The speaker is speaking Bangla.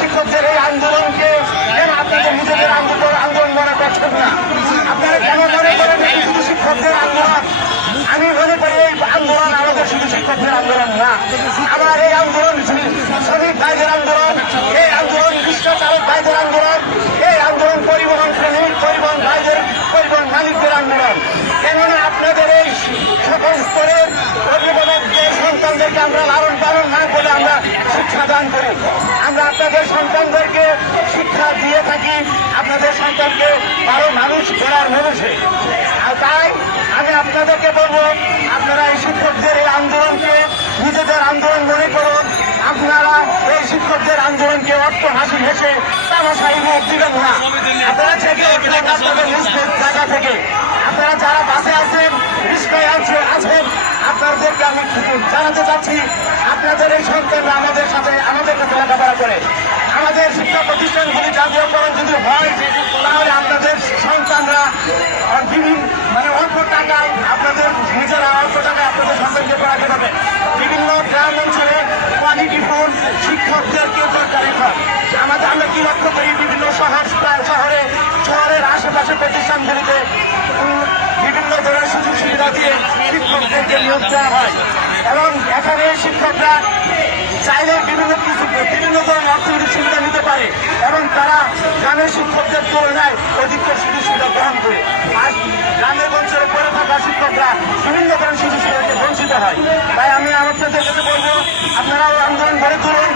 শিক্ষকদের এই আন্দোলনকে কেন আপনাদের নিজেদের আন্দোলন মনে করছেন না? আপনারা কেন মনে করেন এটি শুধু শিক্ষকদের আন্দোলন? আমি মনে করি এই আন্দোলন আমাদের শুধু শিক্ষকদের আন্দোলন না, আমার এই আন্দোলন শ্রমিক ভাইদের আন্দোলন, এই আন্দোলন রিক্সা চালক ভাইদের আন্দোলন, এই আন্দোলন পরিবহন শ্রমিক, পরিবহন ভাইদের, পরিবহন মালিকদের আন্দোলন। কেননা আপনাদের এই সকল স্তরের অভিভাবকদের সন্তানদেরকে আমরা লালন পালন না বলে আমরা শিক্ষা দান করি। আমরা আপনাদের সন্তানদেরকে শিক্ষা দিয়ে থাকি আপনাদের সন্তানকে ভালো মানুষ করার মানুষে। আর তাই আমি আপনাদেরকে বলবো, আপনারা এই শিক্ষকদের এই আন্দোলনকে নিজেদের আন্দোলন মনে করুন। আপনারা এই শিক্ষকদের আন্দোলনকে অর্থ হাসি হেসে তামাশাই মুখ দিবেন না। আপনারা থেকে আপনাদের নিজ জায়গা থেকে আপনারা যারা বাসে আছেন, রিস্কায় আছেন, আপনাদেরকে আমি জানাতে চাচ্ছি, আপনাদের এই সন্তানরা আমাদের সাথে আমাদের কাছে লেখাপড়া করে। আমাদের শিক্ষা প্রতিষ্ঠানগুলি জাতীয়করণ যদি হয় তাহলে আপনাদের সন্তানরা অল্প টাকায় আপনাদের নিজেরা অল্প টাকায় আপনাদের সন্তানকে পড়াতে পারবে। বিভিন্ন গ্রাম অঞ্চলে কোয়ালিটিফুল শিক্ষকদেরকে দরকার এখন। আমরা কি লক্ষ্য করি, বিভিন্ন শহরের আশেপাশে প্রতিষ্ঠানগুলিতে বিভিন্ন ধরনের সুযোগ সুবিধা দিয়ে শিক্ষকদেরকে নিয়োগ দেওয়া হয় এবং এখানে শিক্ষকরা চাইলে বিভিন্ন ধরনের অর্থনৈতিক সুবিধা নিতে পারে এবং তারা গ্রামের শিক্ষকদের তুলনায় অধিকতর সুযোগ সুবিধা গ্রহণ করে। আর গ্রামের অঞ্চলে পড়ে থাকা শিক্ষকরা বিভিন্ন ধরনের সুযোগ সুবিধা বঞ্চিত হয়। তাই আমি আপনাদের কাছে বলবো, আপনারাও আন্দোলন গড়ে তুলুন।